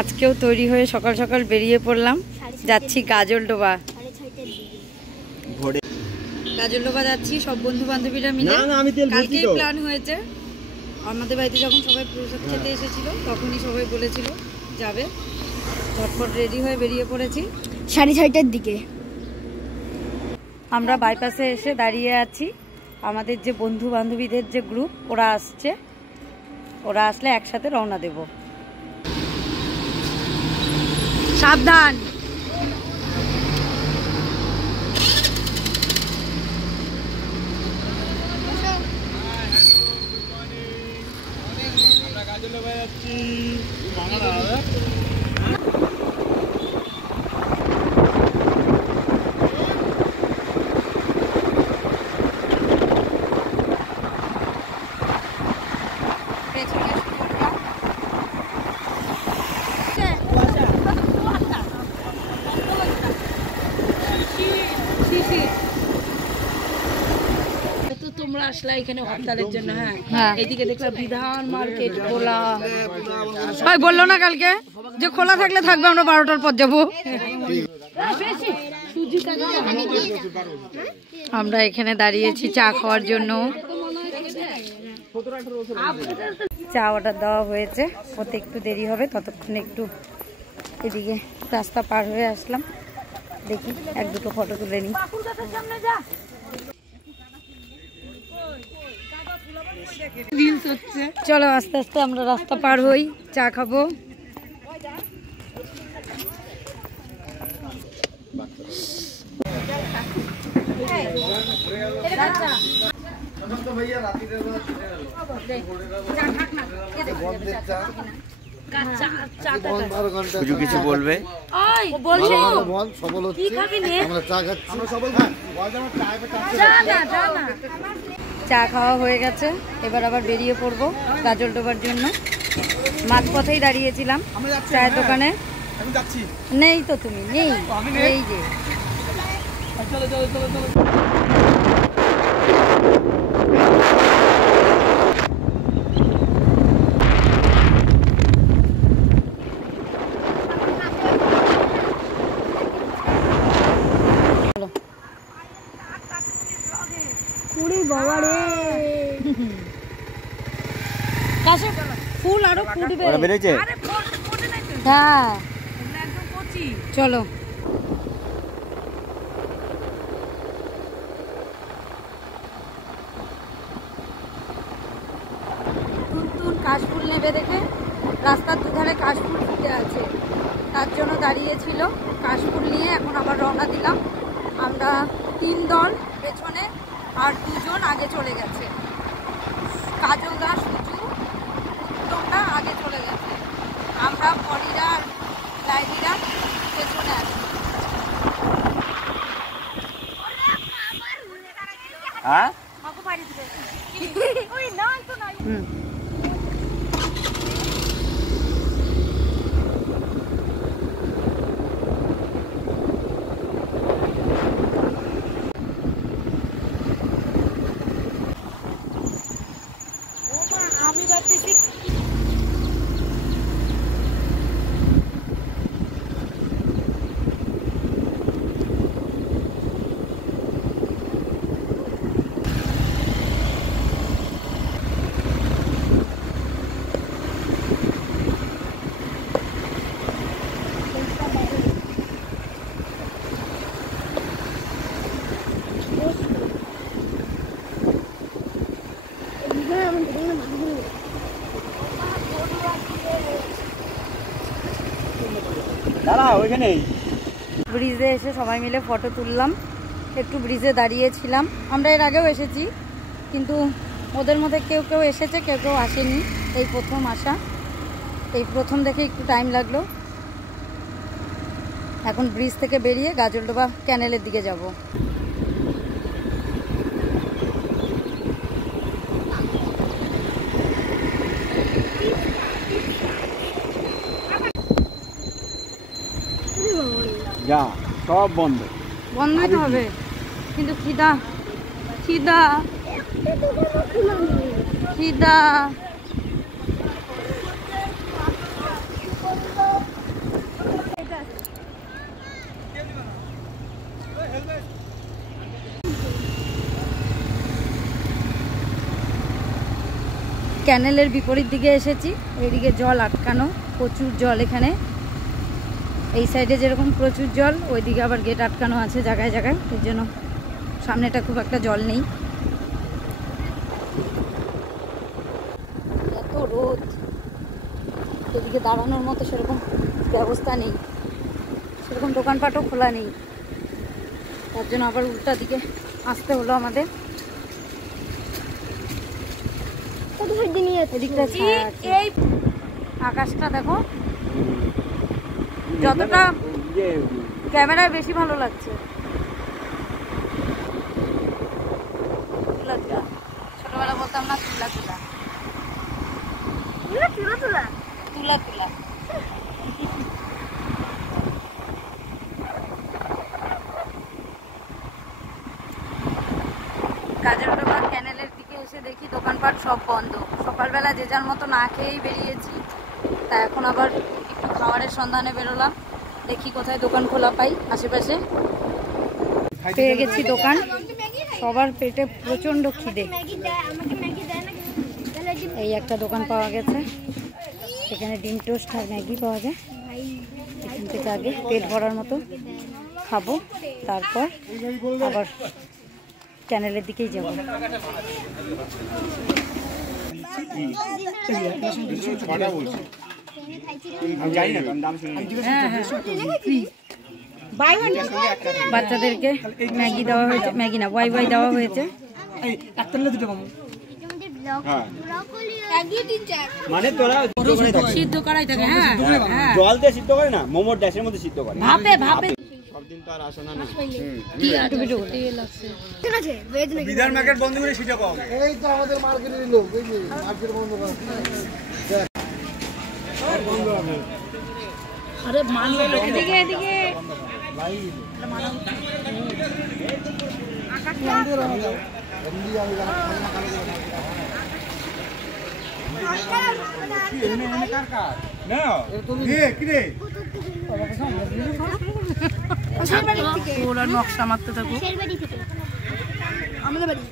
আজকেও তৈরি হয়ে সকাল সকাল বেরিয়ে পড়লাম, যাচ্ছি গাজলডোবা। গাজলডোবা যাচ্ছি সব বন্ধু বান্ধবীরা মিলে। কালকেই প্ল্যান হয়েছে, আমাদের বাড়িতে যখন সবাই প্রসাদ খেতে এসেছিল তখনই সবাই বলেছিল যাবে। ঝটপট রেডি হয়ে বেরিয়ে পড়েছি 6:30টার দিকে। আমরা বাইপাসে এসে দাঁড়িয়ে আছি। আমাদের যে বন্ধু বান্ধবীদের যে গ্রুপ ওরা আসছে, ওরা আসলে একসাথে রওনা দেব। সাবধান। তোমরা আসলে এখানে হরতালের জন্য। হ্যাঁ, এদিকে দেখলে বিধান মার্কেট খোলা। ভাই বললো না কালকে যে খোলা থাকলে থাকবে, আমরা 12টার পর যাবো। আমরা এখানে দাঁড়িয়েছি চা খাওয়ার জন্য। চা অর্ডার দেওয়া হয়েছে, ওতে একটু দেরি হবে, ততক্ষণে একটু এদিকে রাস্তা পার হয়ে আসলাম। দেখি এক দুটো ফটো তুলে নিই। চলো আস্তে আস্তে আমরা রাস্তা পার হই, চা খাবো। কিছু বলবে? চা খাওয়া হয়ে গেছে, এবার আবার বেরিয়ে পড়বো গাজলডোবার জন্য। মাঝপথেই দাঁড়িয়েছিলাম চায়ের দোকানে। নেই তো তুমি, নেই এই যে ফুল আরো ফুটবে। হ্যাঁ চলো। নতুন কাশফুল নেবে দেখে রাস্তার দুধারে কাশফুল ফুটে আছে, তার জন্য দাঁড়িয়েছিল। কাশফুল নিয়ে এখন আবার রওনা দিলাম। আমরা 3 দল পেছনে আর 2 জন আগে চলে গেছে। কাজল দাস উত্তমরা আগে চলে গেছে, আমরা পরিরা আর লাইনিরা পেছনে আছি। হ্যাঁ আমি ভাবতেছি ব্রিজে এসে সবাই মিলে ফটো তুললাম। একটু ব্রিজে দাঁড়িয়েছিলাম, আমরা এর আগেও এসেছি, কিন্তু ওদের মধ্যে কেউ কেউ এসেছে, কেউ কেউ আসেনি। এই প্রথম আসা, এই প্রথম দেখে একটু টাইম লাগলো। এখন ব্রিজ থেকে বেরিয়ে গাজলডোবা ক্যানেলের দিকে যাব। যা সব বন্ধ, বন্ধই তো হবে, কিন্তু খিদা খিদা খিদা ক্যানেলের বিপরীত দিকে এসেছি। এইদিকে জল আটকানো, প্রচুর জল এখানে। এই সাইডে যেরকম প্রচুর জল, ওইদিকে আবার গেট আটকানো আছে জায়গায় জায়গায়, এর জন্য সামনেটা খুব একটা জল নেই। এত রোদ, এদিকে দাঁড়ানোর মতো সেরকম ব্যবস্থা নেই, সেরকম দোকানপাটও খোলা নেই, তার জন্য আবার উল্টা দিকে আসতে হলো আমাদের। এদিকটা এই আকাশটা দেখো, যতটা ক্যামেরায় বেশি ভালো লাগছে। ছোটবেলা বলতাম না তুলা তুলা তুলা তুলা তুলা তুলা। গাজরডোবা ক্যানেলের দিকে এসে দেখি দোকানপাট সব বন্ধ। সকালবেলা যে যার মতো না খেয়েই বেরিয়েছি, তা এখন আবার একটু খাবারের সন্ধানে বেরোলাম, দেখি কোথায় দোকান খোলা পাই আশেপাশে। পেয়ে গেছি দোকান, সবার পেটে প্রচণ্ড খিদে। এই একটা দোকান পাওয়া গেছে, এখানে ডিম টোস্ট আর ম্যাগি পাওয়া যায়। এখান থেকে আগে পেট ভরার মতো খাবো, তারপর আবার ক্যানেলের দিকেই যাব। বাচ্চাদেরকে ম্যাগি দেওয়া হয়েছে, ম্যাগি না ওয়াই ওয়াই দেওয়া হয়েছে। মানে তোরা সিদ্ধ করাই থাকে। হ্যাঁ জল দিয়ে সিদ্ধ করে না, মোমোর ড্যাশের মধ্যে সিদ্ধ করে। ভাপে ভাপে সবদিন তো আর আসে না। বিধান মার্কেট বন্ধ করে সিটা পাও। এই তো আমাদের মার্কেটের লোক, এই যে মার্কেট বন্ধ করে। বন্ধ হবে। আরে মানুষ এদিকে এদিকে ভাই আকাশ বন্ধ করে দাও। এমনি আমি নকশা মারতে থাকো। আমাদের বাড়ি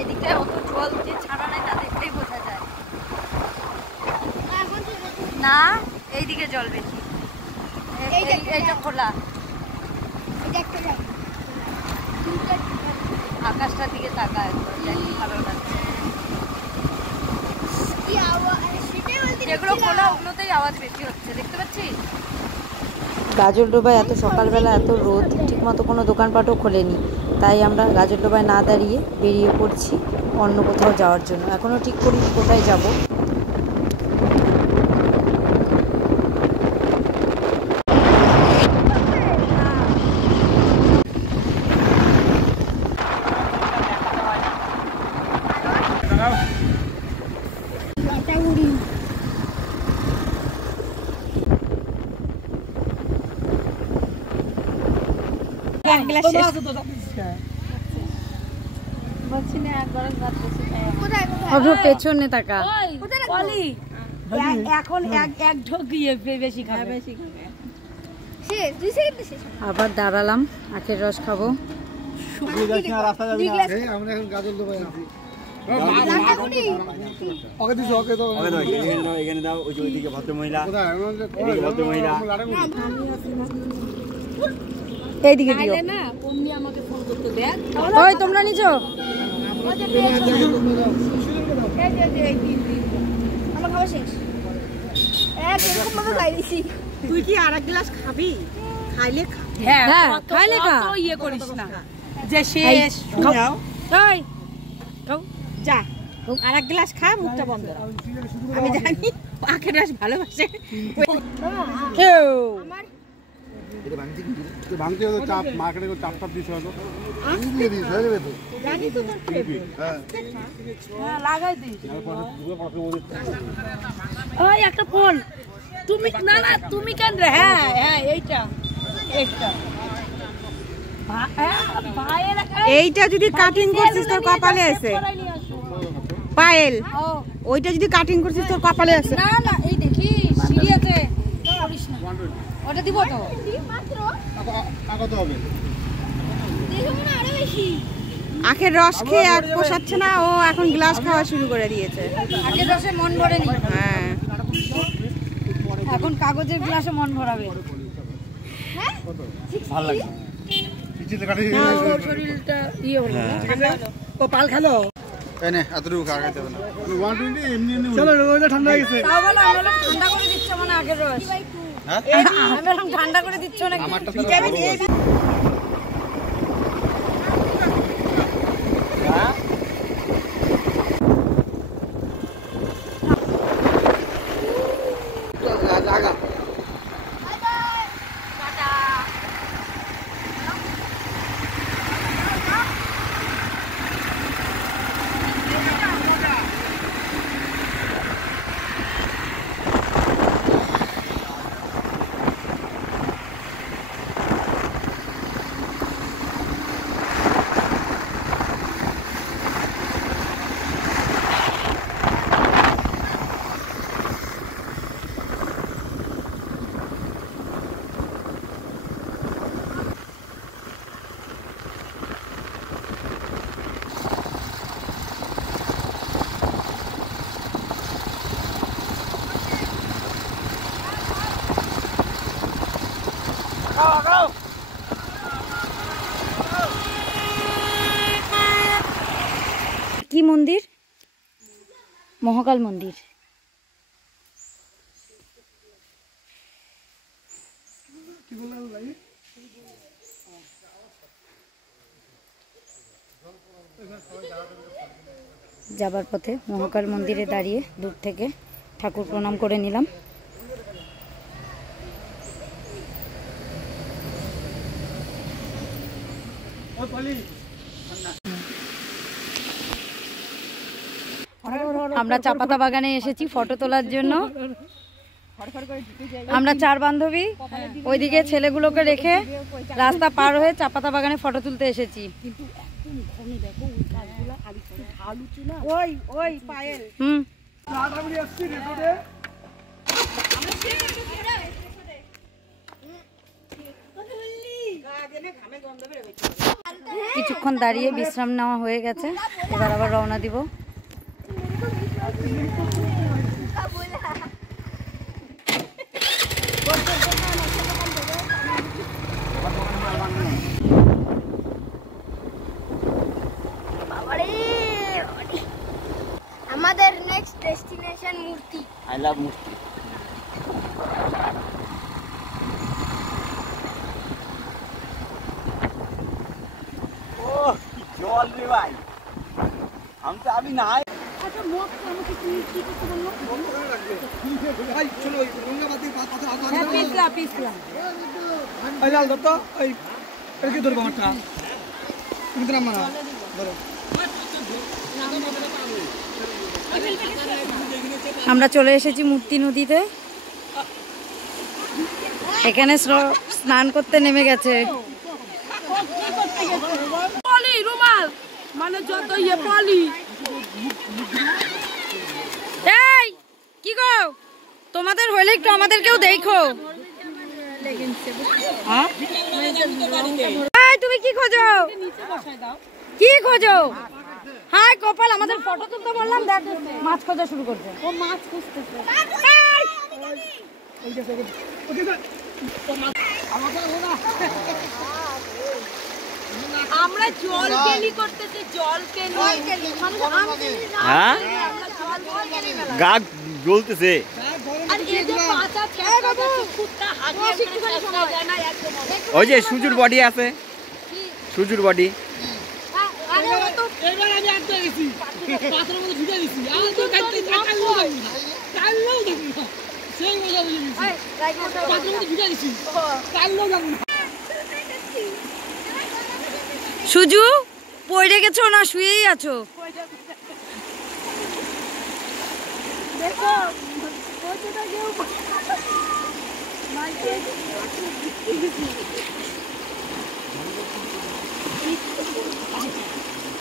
এদিকে অত জল যে ছাড়া নাই তা দেখতেই বোঝা যায় না। এইদিকে জল বেশি, এইটা খোলা। আকাশটার দিকে তাকা, ভালো লাগছে। যেগুলো খোলা ওগুলোতেই আওয়াজ বেশি হচ্ছে, দেখতে পাচ্ছিস। গাজরডোবায় এত সকালবেলা এত রোদ, ঠিকমতো কোনো দোকানপাটও খোলেনি, তাই আমরা গাজরডোবায় না দাঁড়িয়ে বেরিয়ে পড়ছি অন্য কোথাও যাওয়ার জন্য। এখনও ঠিক করি কোথায় যাব। পেছনে তাকা, এখন এক ঢোক দিয়ে বেশি খাবে। আবার দাঁড়ালাম, আখের রস খাবো। আমরা এখন গাজরডোবায় আছি। এখানে দাও, ওইদিকে ভদ্রমহিলা, ভদ্রমহিলা এইদিকে দিও না, অমনি আমাকে ফোন করতে দেখ। ওই তোমরা নিছো তুই কি আর এক গ্লাস খাবি? খাইলে হ্যাঁ খাইলে খা, ইয়ে করিস না যে শেষ। যা আর এক গ্লাস খা, মুখটা বন্ধ। আমি জানি আখের রস ভালোবাসে। ভাঙতে হবে চাপ, মার্কেটে চাপ টাপ দিতে হবে। দিয়ে দিস হয়ে যাবে তো। জানি তো তোর ফেভারিট। হ্যাঁ লাগাই দিস। ওই একটা ফোন তুমি, না না তুমি কেন রে? হ্যাঁ হ্যাঁ এইটা এইটা এইটা যদি কাটিং করছিস তোর কপালে আছে পায়েল, ওইটা যদি কাটিং করছিস তোর কপালে আছে। না না এই দেখি সিঁড়ি আছে, করিস না। ওটা দিব তো কত হবে? আখের রস খেয়ে আর পোষাচ্ছে না, ও এখন গ্লাস খাওয়া শুরু করে দিয়েছে। আখের রসে মন ভরে নি, হ্যাঁ এখন কাগজের গ্লাসে মন ভরাবে। ভালো লাগে শরীরটা ইয়ে হলো ও পাল খেলো এনে এতটুকু খাওয়া খেতে হবে না 120 এমনি এমনি চলো ওটা ঠান্ডা হয়ে গেছে তাও বলো আমরা ঠান্ডা করে দিচ্ছ মানে আখের রস, হ্যাঁ আমরা ঠান্ডা করে দিচ্ছ না আমারটা তো জায়গা কি মন্দির? মহাকাল মন্দির। যাবার পথে মহাকাল মন্দিরে দাঁড়িয়ে দূর থেকে ঠাকুর প্রণাম করে নিলাম। আমরা চাপাতা বাগানে এসেছি ফটো তোলার জন্য। আমরা 4 বান্ধবী ওইদিকে ছেলেগুলোকে রেখে রাস্তা পার হয়ে চাপাতা বাগানে ফটো তুলতে এসেছি। কিছুক্ষণ দাঁড়িয়ে বিশ্রাম নেওয়া হয়ে গেছে, এবার আবার রওনা দিব। আমাদের নেক্সট ডেস্টিনেশন মূর্তি। আই লাভ মূর্তি। ও জল রে ভাই, আমি তো আমি না আমরা চলে এসেছি মূর্তি নদীতে, এখানে স্নান করতে নেমে গেছে। পলি রুমাল মানে যত ইয়ে পলি। এই কি গো, তোমাদের হইলে একটু আমাদেরকেও দেখো। তুমি কি খোঁজো? কি খোঁজো? হাই কপাল, আমাদের ফটো তুলতে বললাম, দেখ মাছ খোঁজা শুরু করছে। ও মাছ খুঁজতেছে। আমরা জল কেলি করতেছি, জল কেলি। হ্যাঁ গা জ্বলতেছে। আর এই যে পাতা ছেড়ে বাবু কুত্তা হাগিয়ে ফেলে যায় না একদম। ওই যে সুজুর বডি আছে, সুজুর বডি। আরে ও তো এবার আমি আটকে গেছি, পাত্রের মধ্যে ঢুকে দিছি। আর তো কাটতে কাটলো না, সেই মজা বুঝে গেছি। পাত্রের মধ্যে ঢুকে দিছি, কাটলো না। সুজু পড়ে গেছো না শুয়েই আছো? দেখো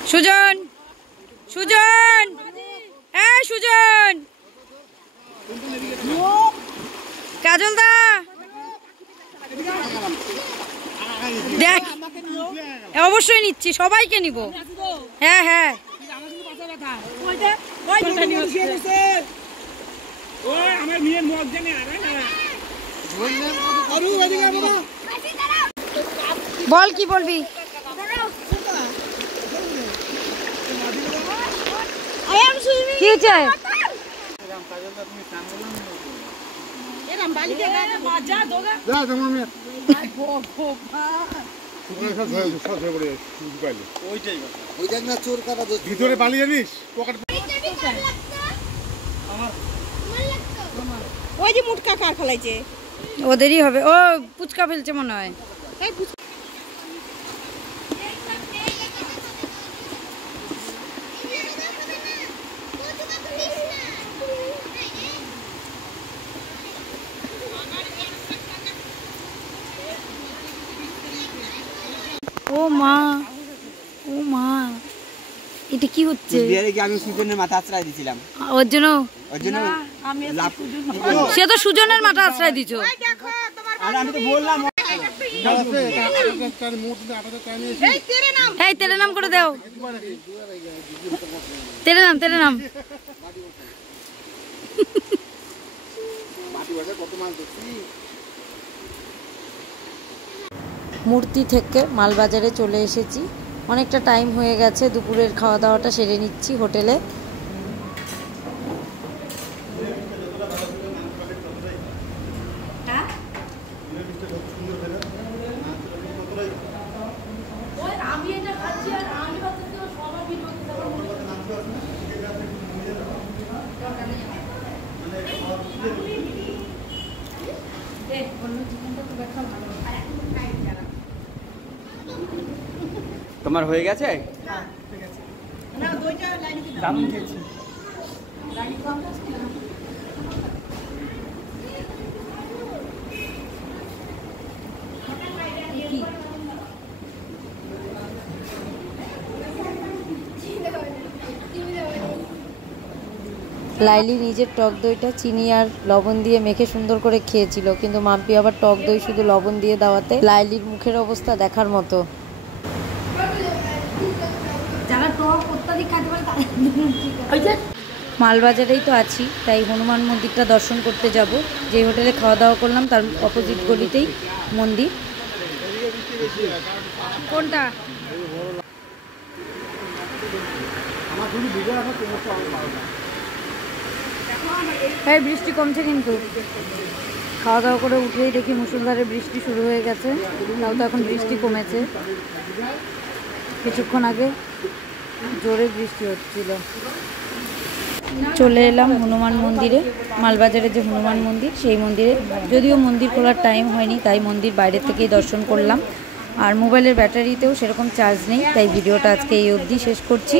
সুজন, সুজন, এই সুজন, কাজল দা দেখ অবশ্যই নিচ্ছি, সবাইকে নিব। হ্যাঁ হ্যাঁ আমার মেয়ের মগ জানে বল কি বলবি? কি হচ্ছে? ভিতরে বালি জানিস পকেট ওই যে মুটকা কার ফেলাইছে, ওদেরই হবে। ও পুচকা ফেলছে মনে হয়। ও মা, ও মা, এটা কি হচ্ছে? আমি সুজনের মাথা আশ্রয় দিয়েছিলাম, ওর জন্য ওর সে তো সুজনের মাথা আশ্রয় দিছ। আমি তো বললাম এই তেরে নাম করে দাও, তেরে নাম, তেরে নাম। মূর্তি থেকে মালবাজারে চলে এসেছি, অনেকটা টাইম হয়ে গেছে। দুপুরের খাওয়া দাওয়াটা সেরে নিচ্ছি হোটেলে। তোমার হয়ে গেছে? লাইলি নিজের টক দইটা চিনি আর লবণ দিয়ে মেখে সুন্দর করে খেয়েছিল, কিন্তু মাম্পি আবার টক দই শুধু লবণ দিয়ে দেওয়াতে লাইলির মুখের অবস্থা দেখার মতো। যারা টক অত্যাধিক খেতে পারে মালবাজারেই তো আছি, তাই হনুমান মন্দিরটা দর্শন করতে যাব। যে হোটেলে খাওয়া দাওয়া করলাম তার অপোজিট গলিতেই মন্দির। কোনটা? হ্যাঁ, বৃষ্টি কমছে কিন্তু। খাওয়া দাওয়া করে উঠেই দেখি মুষলধারে বৃষ্টি শুরু হয়ে গেছে। তাও তো এখন বৃষ্টি কমেছে, কিছুক্ষণ আগে জোরে বৃষ্টি হচ্ছিল। চলে এলাম হনুমান মন্দিরে, মালবাজারে যে হনুমান মন্দির সেই মন্দিরে। যদিও মন্দির খোলার টাইম হয়নি, তাই মন্দির বাইরে থেকেই দর্শন করলাম। আর মোবাইলের ব্যাটারিতেও সেরকম চার্জ নেই, তাই ভিডিওটা আজকে এই অবধি শেষ করছি।